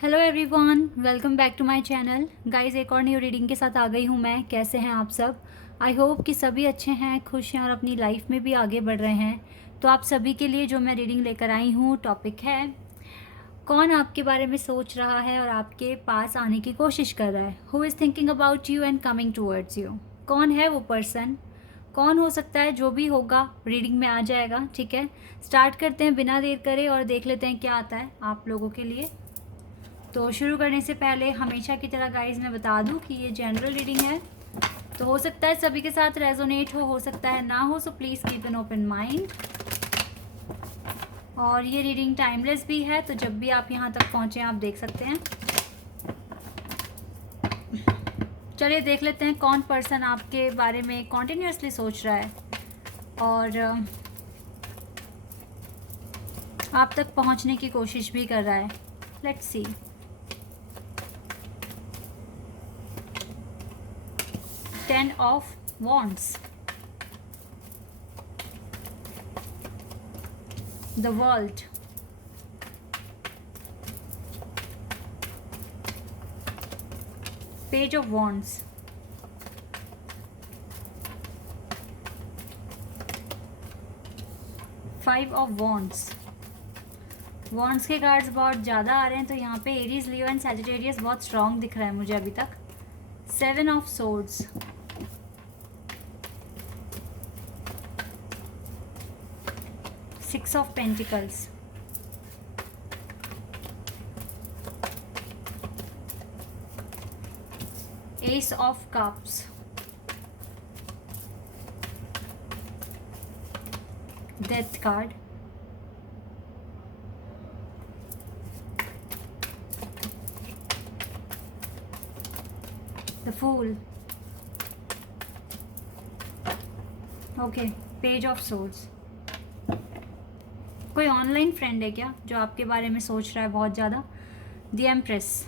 Hello everyone, welcome back to my channel. Guys, एक और new reading के साथ आ गई हूँ मैं। कैसे हैं आप सब? आई होप कि सभी अच्छे हैं, खुश हैं और अपनी लाइफ में भी आगे बढ़ रहे हैं। तो आप सभी के लिए जो मैं रीडिंग लेकर आई हूँ, टॉपिक है कौन आपके बारे में सोच रहा है और आपके पास आने की कोशिश कर रहा है। Who is thinking about you and coming towards you. कौन है वो पर्सन? कौन हो सकता है? जो भी होगा रीडिंग में आ जाएगा। ठीक है, स्टार्ट करते हैं बिना देर करे और देख लेते हैं क्या आता है आप लोगों के लिए। तो शुरू करने से पहले हमेशा की तरह गाइज मैं बता दूं कि ये जनरल रीडिंग है, तो हो सकता है सभी के साथ रेजोनेट हो सकता है ना हो, so please keep an open mind. और ये रीडिंग टाइमलेस भी है, तो जब भी आप यहाँ तक पहुँचे आप देख सकते हैं। चलिए देख लेते हैं कौन पर्सन आपके बारे में कॉन्टिन्यूसली सोच रहा है और आप तक पहुँचने की कोशिश भी कर रहा है। Let's see. Ten of Wands, the World, Page of Wands, Five of Wands। Wands के कार्ड्स बहुत ज़्यादा आ रहे हैं, तो यहाँ पे एरीज, लियो एंड सैजिटेरियस बहुत स्ट्रॉन्ग दिख रहा है मुझे अभी तक। Seven of swords, six of pentacles, ace of cups, death card, the fool, okay, page of swords. कोई ऑनलाइन फ्रेंड है क्या जो आपके बारे में सोच रहा है बहुत ज़्यादा? The empress.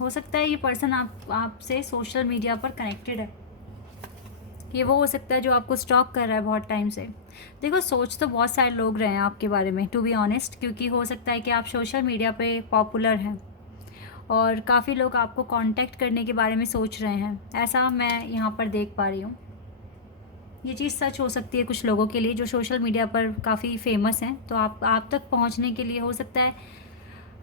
हो सकता है ये पर्सन आपसे सोशल मीडिया पर कनेक्टेड है। ये वो हो सकता है जो आपको स्टॉक कर रहा है बहुत टाइम से। देखो, सोच तो बहुत सारे लोग रहे हैं आपके बारे में, टू बी ऑनेस्ट, क्योंकि हो सकता है कि आप सोशल मीडिया पे पॉपुलर हैं और काफ़ी लोग आपको कांटेक्ट करने के बारे में सोच रहे हैं। ऐसा मैं यहाँ पर देख पा रही हूँ। ये चीज़ सच हो सकती है कुछ लोगों के लिए जो सोशल मीडिया पर काफ़ी फेमस हैं। तो आप तक पहुँचने के लिए हो सकता है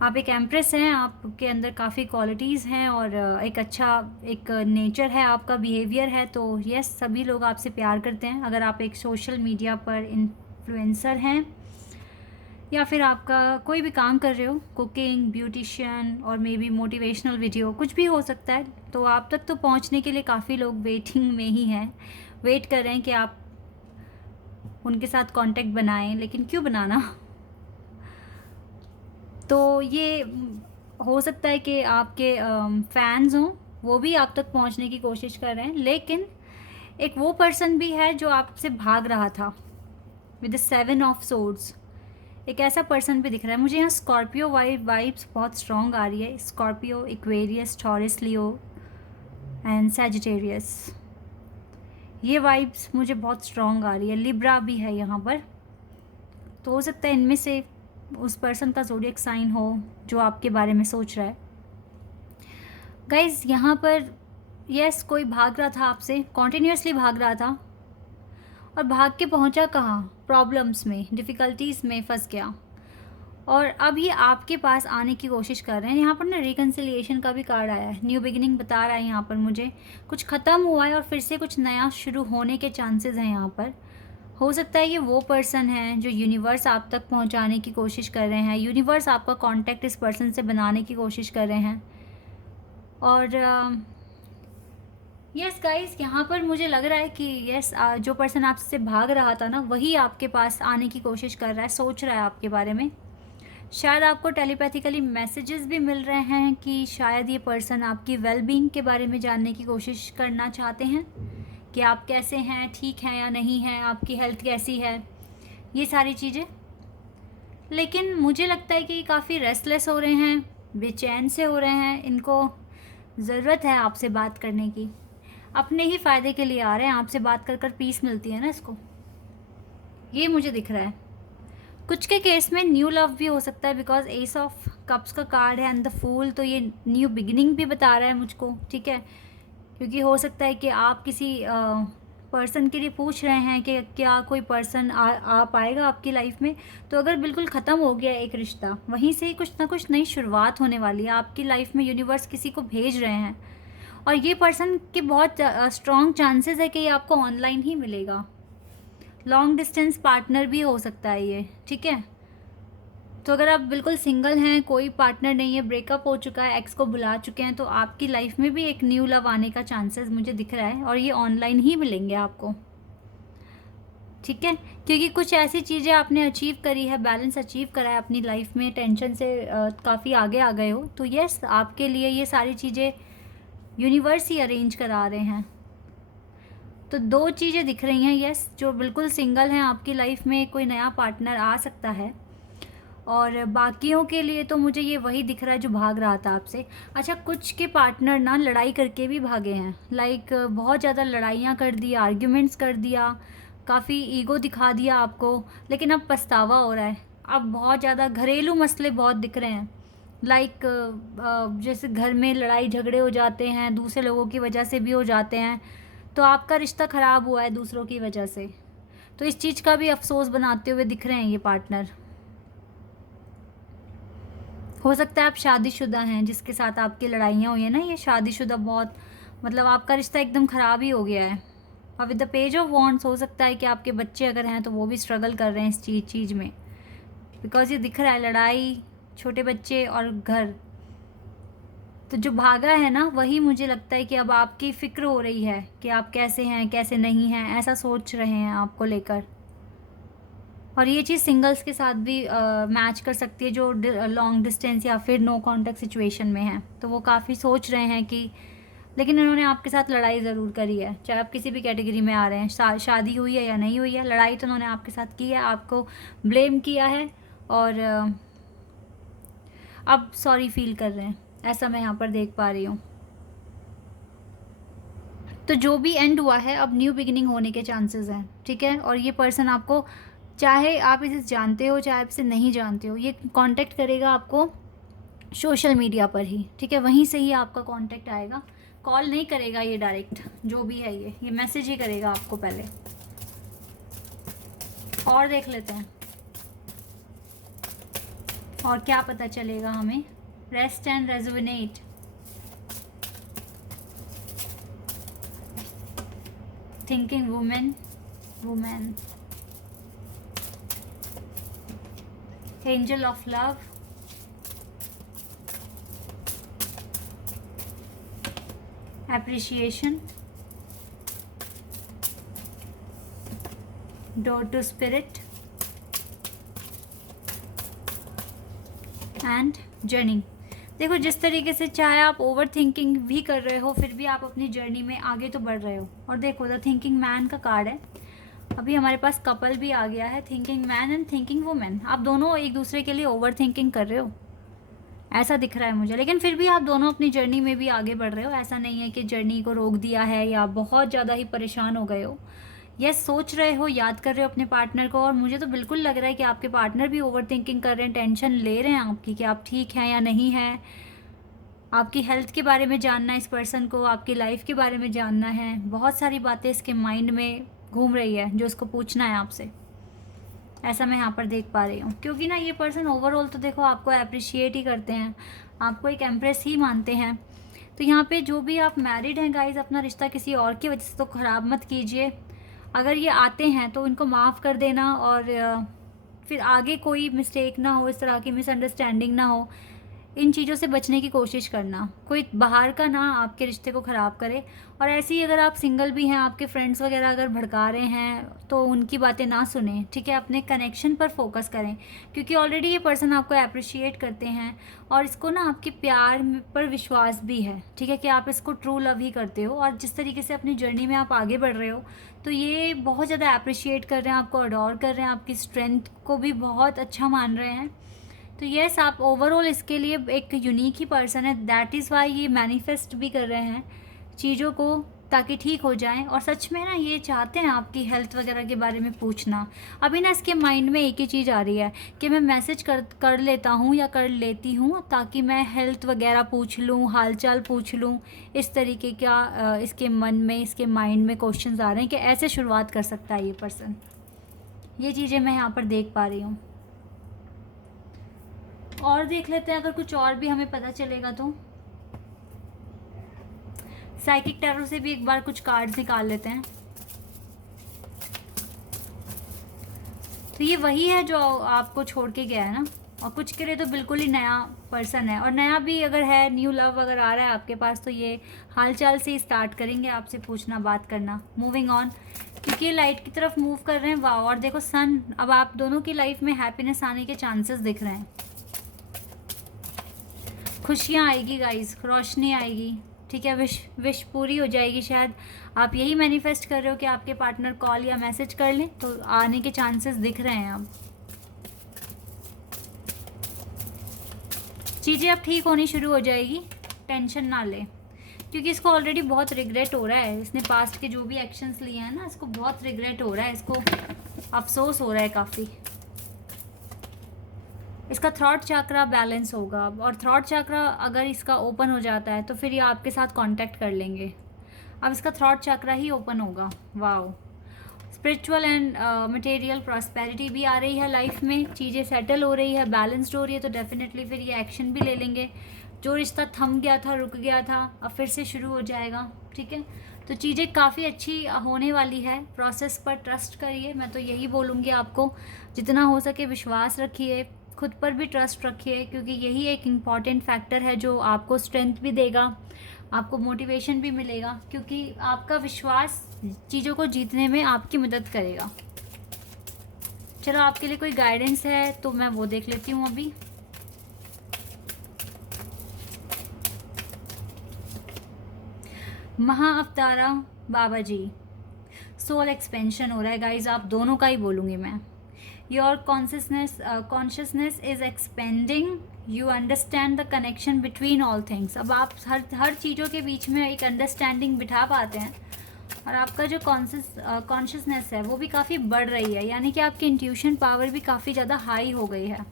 आप एक एम्प्रेस हैं, आपके अंदर काफ़ी क्वालिटीज़ हैं और एक अच्छा एक नेचर है, आपका बिहेवियर है। तो यस, सभी लोग आपसे प्यार करते हैं। अगर आप एक सोशल मीडिया पर इन्फ्लुएंसर हैं या फिर आपका कोई भी काम कर रहे हो, कुकिंग, ब्यूटिशियन और मे बी मोटिवेशनल वीडियो, कुछ भी हो सकता है, तो आप तक तो पहुंचने के लिए काफ़ी लोग वेटिंग में ही हैं, वेट कर रहे हैं कि आप उनके साथ कांटेक्ट बनाएं। लेकिन क्यों बनाना? तो ये हो सकता है कि आपके फैंस हों, वो भी आप तक पहुंचने की कोशिश कर रहे हैं। लेकिन एक वो पर्सन भी है जो आपसे भाग रहा था with the seven of swords. एक ऐसा पर्सन भी दिख रहा है मुझे यहाँ। स्कॉर्पियो वाइब्स बहुत स्ट्रॉन्ग आ रही है। Scorpio, Aquarius, taurus, Leo and Sagittarius, ये वाइब्स मुझे बहुत स्ट्रॉन्ग आ रही है। लिब्रा भी है यहाँ पर। तो हो सकता है इनमें से उस पर्सन का ज़ोडिएक साइन हो जो आपके बारे में सोच रहा है। गाइज, यहाँ पर यस, कोई भाग रहा था आपसे, कॉन्टिन्यूसली भाग रहा था और भाग के पहुँचा कहाँ? प्रॉब्लम्स में, डिफ़िकल्टीज़ में फंस गया और अब ये आपके पास आने की कोशिश कर रहे हैं। यहाँ पर ना रिकन्सिलिएशन का भी कार्ड आया है, न्यू बिगिनिंग बता रहा है यहाँ पर मुझे। कुछ ख़त्म हुआ है और फिर से कुछ नया शुरू होने के चांसेस हैं यहाँ पर। हो सकता है ये वो पर्सन है जो यूनिवर्स आप तक पहुँचाने की कोशिश कर रहे हैं। यूनिवर्स आपका कॉन्टैक्ट इस पर्सन से बनाने की कोशिश कर रहे हैं। और यस गाइस, यहाँ पर मुझे लग रहा है कि यस, जो पर्सन आपसे भाग रहा था ना, वही आपके पास आने की कोशिश कर रहा है, सोच रहा है आपके बारे में। शायद आपको टेलीपैथिकली मैसेजेस भी मिल रहे हैं कि शायद ये पर्सन आपकी वेलबींग के बारे में जानने की कोशिश करना चाहते हैं कि आप कैसे हैं, ठीक हैं या नहीं हैं, आपकी हेल्थ कैसी है, ये सारी चीज़ें। लेकिन मुझे लगता है कि काफ़ी रेस्टलेस हो रहे हैं, बेचैन से हो रहे हैं। इनको ज़रूरत है आपसे बात करने की, अपने ही फ़ायदे के लिए आ रहे हैं। आपसे बात कर कर पीस मिलती है ना इसको, ये मुझे दिख रहा है। कुछ के केस में न्यू लव भी हो सकता है, बिकॉज एस ऑफ कप्स का कार्ड है एंड द फूल, तो ये न्यू बिगिनिंग भी बता रहा है मुझको, ठीक है। क्योंकि हो सकता है कि आप किसी पर्सन के लिए पूछ रहे हैं कि क्या कोई पर्सन आ पाएगा आपकी लाइफ में। तो अगर बिल्कुल ख़त्म हो गया एक रिश्ता, वहीं से कुछ ना कुछ नई शुरुआत होने वाली है आपकी लाइफ में। यूनिवर्स किसी को भेज रहे हैं और ये पर्सन के बहुत स्ट्रॉन्ग चांसेस है कि ये आपको ऑनलाइन ही मिलेगा। लॉन्ग डिस्टेंस पार्टनर भी हो सकता है ये, ठीक है। तो अगर आप बिल्कुल सिंगल हैं, कोई पार्टनर नहीं है, ब्रेकअप हो चुका है, एक्स को बुला चुके हैं, तो आपकी लाइफ में भी एक न्यू लव आने का चांसेस मुझे दिख रहा है और ये ऑनलाइन ही मिलेंगे आपको, ठीक है। क्योंकि कुछ ऐसी चीज़ें आपने अचीव करी है, बैलेंस अचीव करा है अपनी लाइफ में, टेंशन से काफ़ी आगे आ गए हो, तो यस आपके लिए ये सारी चीज़ें यूनिवर्स ही अरेंज करा रहे हैं। तो 2 चीज़ें दिख रही हैं, यस जो बिल्कुल सिंगल हैं आपकी लाइफ में कोई नया पार्टनर आ सकता है, और बाकियों के लिए तो मुझे ये वही दिख रहा है जो भाग रहा था आपसे। अच्छा, कुछ के पार्टनर ना लड़ाई करके भी भागे हैं, लाइक बहुत ज़्यादा लड़ाइयाँ कर दी, आर्ग्यूमेंट्स कर दिया, काफ़ी ईगो दिखा दिया आपको, लेकिन अब पछतावा हो रहा है। अब बहुत ज़्यादा घरेलू मसले बहुत दिख रहे हैं, लाइक जैसे घर में लड़ाई झगड़े हो जाते हैं, दूसरे लोगों की वजह से भी हो जाते हैं, तो आपका रिश्ता ख़राब हुआ है दूसरों की वजह से, तो इस चीज़ का भी अफसोस बनाते हुए दिख रहे हैं ये पार्टनर। हो सकता है आप शादीशुदा हैं जिसके साथ आपकी लड़ाइयाँ हुई हैं ना, ये शादीशुदा, बहुत मतलब आपका रिश्ता एकदम ख़राब ही हो गया है। और with the page of wands हो सकता है कि आपके बच्चे अगर हैं तो वो भी स्ट्रगल कर रहे हैं इस चीज़ में, बिकॉज ये दिख रहा है लड़ाई, छोटे बच्चे और घर। तो जो भागा है ना, वही मुझे लगता है कि अब आपकी फ़िक्र हो रही है कि आप कैसे हैं कैसे नहीं हैं, ऐसा सोच रहे हैं आपको लेकर। और ये चीज़ सिंगल्स के साथ भी मैच कर सकती है जो लॉन्ग डिस्टेंस या फिर नो कॉन्टैक्ट सिचुएशन में है, तो वो काफ़ी सोच रहे हैं कि, लेकिन उन्होंने आपके साथ लड़ाई ज़रूर करी है, चाहे आप किसी भी कैटेगरी में आ रहे हैं, शादी हुई है या नहीं हुई है, लड़ाई तो उन्होंने आपके साथ की है, आपको ब्लेम किया है और अब सॉरी फील कर रहे हैं, ऐसा मैं यहाँ पर देख पा रही हूँ। तो जो भी एंड हुआ है अब न्यू बिगिनिंग होने के चांसेस हैं, ठीक है। और ये पर्सन आपको, चाहे आप इसे जानते हो चाहे आप इसे नहीं जानते हो, ये कांटेक्ट करेगा आपको सोशल मीडिया पर ही, ठीक है, वहीं से ही आपका कांटेक्ट आएगा, कॉल नहीं करेगा ये डायरेक्ट, जो भी है ये मैसेज ही करेगा आपको पहले। और देख लेते हैं और क्या पता चलेगा हमें। Rest and rejuvenate, thinking women, angel of love, appreciation, door to spirit and journey। देखो जिस तरीके से चाहे आप ओवर थिंकिंग भी कर रहे हो, फिर भी आप अपनी जर्नी में आगे तो बढ़ रहे हो। और देखो द थिंकिंग मैन का कार्ड है, अभी हमारे पास कपल भी आ गया है, thinking man and thinking women. आप दोनों एक दूसरे के लिए ओवर थिंकिंग कर रहे हो, ऐसा दिख रहा है मुझे, लेकिन फिर भी आप दोनों अपनी जर्नी में भी आगे बढ़ रहे हो। ऐसा नहीं है कि जर्नी को रोक दिया है या बहुत ज़्यादा ही परेशान हो गए हो। यस, सोच रहे हो, याद कर रहे हो अपने पार्टनर को, और मुझे तो बिल्कुल लग रहा है कि आपके पार्टनर भी ओवर थिंकिंग कर रहे हैं, टेंशन ले रहे हैं आपकी कि आप ठीक हैं या नहीं हैं। आपकी हेल्थ के बारे में जानना है इस पर्सन को, आपकी लाइफ के बारे में जानना है, बहुत सारी बातें इसके माइंड में घूम रही है जो इसको पूछना है आपसे, ऐसा मैं यहाँ पर देख पा रही हूँ। क्योंकि ना ये पर्सन ओवरऑल तो देखो आपको अप्रिशिएट ही करते हैं, आपको एक एम्प्रेस ही मानते हैं। तो यहाँ पे जो भी आप मैरिड हैं गाइज, अपना रिश्ता किसी और की वजह से तो ख़राब मत कीजिए। अगर ये आते हैं तो इनको माफ़ कर देना, और फिर आगे कोई मिस्टेक ना हो, इस तरह की मिसअंडरस्टैंडिंग ना हो, इन चीज़ों से बचने की कोशिश करना, कोई बाहर का ना आपके रिश्ते को ख़राब करे। और ऐसे ही अगर आप सिंगल भी हैं, आपके फ्रेंड्स वगैरह अगर भड़का रहे हैं तो उनकी बातें ना सुने, ठीक है, अपने कनेक्शन पर फोकस करें, क्योंकि ऑलरेडी ये पर्सन आपको अप्रिशिएट करते हैं और इसको ना आपके प्यार पर विश्वास भी है, ठीक है, कि आप इसको ट्रू लव ही करते हो। और जिस तरीके से अपनी जर्नी में आप आगे बढ़ रहे हो, तो ये बहुत ज़्यादा अप्रिशिएट कर रहे हैं, आपको अडोर कर रहे हैं, आपकी स्ट्रेंथ को भी बहुत अच्छा मान रहे हैं। तो यस, आप ओवरऑल इसके लिए एक यूनिक ही पर्सन है, दैट इज़ वाई ये मैनिफेस्ट भी कर रहे हैं चीज़ों को, ताकि ठीक हो जाएं, और सच में ना ये चाहते हैं आपकी हेल्थ वगैरह के बारे में पूछना। अभी ना इसके माइंड में एक ही चीज़ आ रही है कि मैं मैसेज कर लेता हूँ या कर लेती हूँ ताकि मैं हेल्थ वगैरह पूछ लूँ, हालचाल पूछ लूँ। इस तरीके का इसके मन में, इसके माइंड में क्वेश्चंस आ रहे हैं कि ऐसे शुरुआत कर सकता है ये पर्सन। ये चीज़ें मैं यहाँ पर देख पा रही हूँ। और देख लेते हैं अगर कुछ और भी हमें पता चलेगा तो। साइकिक टैरो से भी एक बार कुछ कार्ड्स निकाल लेते हैं। तो ये वही है जो आपको छोड़ के गया है ना, और कुछ के लिए तो बिल्कुल ही नया पर्सन है, और नया भी अगर है, न्यू लव अगर आ रहा है आपके पास, तो ये हालचाल से ही स्टार्ट करेंगे आपसे पूछना, बात करना। मूविंग ऑन, क्योंकि ये लाइट की तरफ मूव कर रहे हैं। वाह, और देखो सन, अब आप दोनों की लाइफ में हैप्पीनेस आने के चांसेस दिख रहे हैं। खुशियाँ आएगी गाइस, रोशनी आएगी, ठीक है। विश पूरी हो जाएगी। शायद आप यही मैनिफेस्ट कर रहे हो कि आपके पार्टनर कॉल या मैसेज कर लें, तो आने के चांसेस दिख रहे हैं अब। चीज़ें अब ठीक होनी शुरू हो जाएगी, टेंशन ना ले, क्योंकि इसको ऑलरेडी बहुत रिग्रेट हो रहा है। इसने पास्ट के जो भी एक्शंस लिए हैं ना, इसको बहुत रिग्रेट हो रहा है, इसको अफसोस हो रहा है काफ़ी। इसका थ्रॉट चक्रा बैलेंस होगा, और थ्रॉट चक्रा अगर इसका ओपन हो जाता है तो फिर ये आपके साथ कांटेक्ट कर लेंगे। अब इसका थ्रॉट चक्रा ही ओपन होगा। Wow, spiritual and material prosperity भी आ रही है लाइफ में, चीज़ें सेटल हो रही है, बैलेंस्ड हो रही है, तो डेफिनेटली फिर ये एक्शन भी ले लेंगे। जो रिश्ता थम गया था, रुक गया था, अब फिर से शुरू हो जाएगा, ठीक है। तो चीज़ें काफ़ी अच्छी होने वाली है। प्रोसेस पर ट्रस्ट करिए, मैं तो यही बोलूँगी आपको, जितना हो सके विश्वास रखिए, खुद पर भी ट्रस्ट रखिए, क्योंकि यही एक इम्पॉर्टेंट फैक्टर है जो आपको स्ट्रेंथ भी देगा, आपको मोटिवेशन भी मिलेगा, क्योंकि आपका विश्वास चीज़ों को जीतने में आपकी मदद करेगा। चलो, आपके लिए कोई गाइडेंस है तो मैं वो देख लेती हूँ अभी। महाअवतारा बाबा जी, सोल एक्सपेंशन हो रहा है गाइज, आप दोनों का ही बोलूँगी मैं। Your consciousness is expanding, you understand the connection between all things. अब आप हर चीज़ों के बीच में एक अंडरस्टैंडिंग बिठा पाते हैं, और आपका जो कॉन्शियसनेस है वो भी काफ़ी बढ़ रही है, यानी कि आपकी इंट्यूशन पावर भी काफ़ी ज़्यादा हाई हो गई है।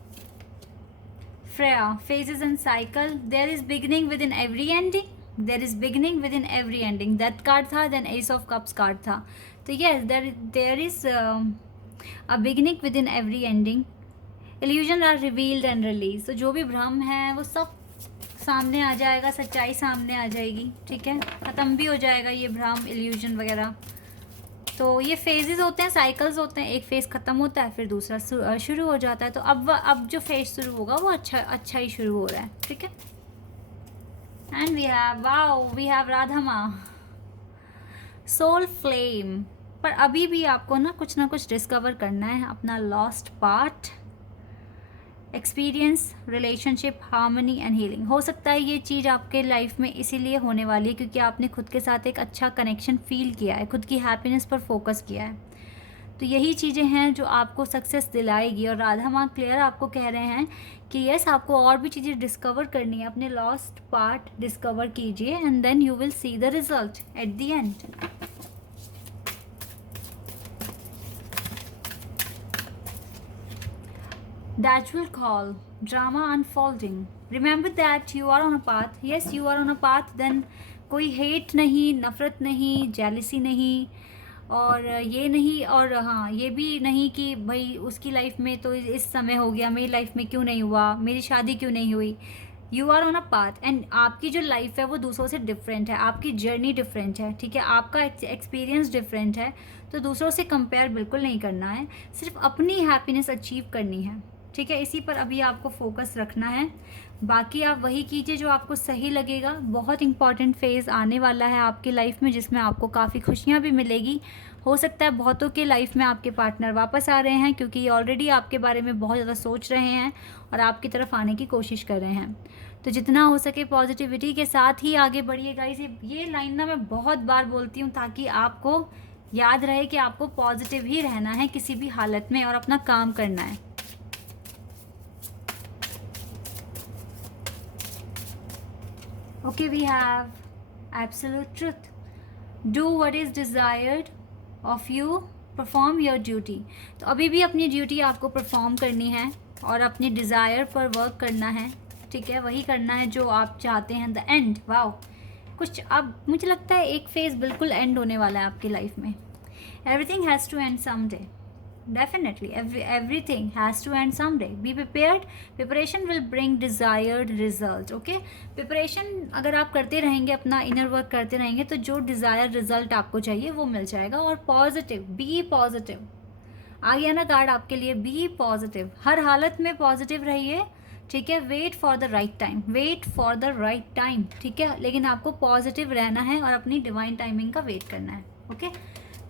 Freya, phases and cycle, there is beginning within every ending, there is beginning within every ending. That card था, then ace of cups card था। तो yes, there is a beginning within every ending. Illusion are revealed and release. तो जो भी भ्रम है वो सब सामने आ जाएगा, सच्चाई सामने आ जाएगी, ठीक है। ख़त्म भी हो जाएगा ये भ्रम, इल्यूजन वगैरह। तो ये फेजेस होते हैं, साइकिल्स होते हैं, एक फेज़ ख़त्म होता है फिर दूसरा शुरू हो जाता है। तो अब जो फेज शुरू होगा वो अच्छा ही शुरू हो रहा है, ठीक है। एंड वी हैव राधा माँ, सोल फ्लेम। पर अभी भी आपको ना कुछ डिस्कवर करना है, अपना lost part, experience, relationship, harmony and healing. हो सकता है ये चीज़ आपके लाइफ में इसीलिए होने वाली है क्योंकि आपने खुद के साथ एक अच्छा कनेक्शन फील किया है, खुद की हैप्पीनेस पर फोकस किया है। तो यही चीज़ें हैं जो आपको सक्सेस दिलाएगी, और राधा माँ क्लियर आपको कह रहे हैं कि यस, आपको और भी चीज़ें डिस्कवर करनी है, अपने लॉस्ट पार्ट डिस्कवर कीजिए, and then you will see the result at the end. That will call drama unfolding. Remember that you are on a path. Yes, you are on a path. Then कोई hate नहीं, नफ़रत नहीं, jealousy नहीं, और ये नहीं, और हाँ ये भी नहीं कि भाई उसकी लाइफ में तो इस समय हो गया, मेरी लाइफ में क्यों नहीं हुआ, मेरी शादी क्यों नहीं हुई। You are on a path, and आपकी जो लाइफ है वो दूसरों से डिफरेंट है, आपकी जर्नी डिफरेंट है, ठीक है। आपका एक्सपीरियंस डिफरेंट है, तो दूसरों से कंपेयर बिल्कुल नहीं करना है, सिर्फ अपनी हैप्पीनेस अचीव करनी है, ठीक है। इसी पर अभी आपको फोकस रखना है, बाकी आप वही कीजिए जो आपको सही लगेगा। बहुत इंपॉर्टेंट फेज़ आने वाला है आपकी लाइफ में, जिसमें आपको काफ़ी खुशियाँ भी मिलेगी। हो सकता है बहुतों के लाइफ में आपके पार्टनर वापस आ रहे हैं, क्योंकि ये ऑलरेडी आपके बारे में बहुत ज़्यादा सोच रहे हैं और आपकी तरफ आने की कोशिश कर रहे हैं। तो जितना हो सके पॉजिटिविटी के साथ ही आगे बढ़िएगा। ये लाइन ना मैं बहुत बार बोलती हूँ ताकि आपको याद रहे कि आपको पॉजिटिव ही रहना है किसी भी हालत में, और अपना काम करना है। Okay, we have absolute truth. Do what is desired of you, perform your duty. तो अभी भी अपनी ड्यूटी आपको परफॉर्म करनी है और अपनी डिज़ायर पर वर्क करना है, ठीक है, वही करना है जो आप चाहते हैं। द एंड, वाओ, कुछ अब मुझे लगता है एक फेज़ बिल्कुल एंड होने वाला है आपकी लाइफ में। Everything has to end some day, definitely everything has to end some day. Be prepared, preparation will bring desired result. Okay, preparation अगर आप करते रहेंगे, अपना इनर वर्क करते रहेंगे, तो जो डिज़ायर रिजल्ट आपको चाहिए वो मिल जाएगा। और पॉजिटिव, बी पॉजिटिव, आ गया ना कार्ड आपके लिए, बी पॉजिटिव, हर हालत में पॉजिटिव रहिए, ठीक है। Wait for the right time, wait for the right time, ठीक है, लेकिन आपको पॉजिटिव रहना है और अपनी डिवाइन टाइमिंग का वेट करना है। Okay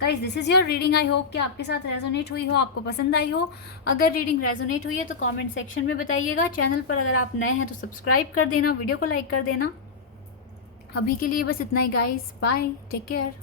guys, this is your reading. I hope कि आपके साथ रेजोनेट हुई हो, आपको पसंद आई हो। अगर रीडिंग रेजोनेट हुई है तो कमेंट सेक्शन में बताइएगा। चैनल पर अगर आप नए हैं तो सब्सक्राइब कर देना, वीडियो को लाइक कर देना। अभी के लिए बस इतना ही गाइज, बाय, टेक केयर।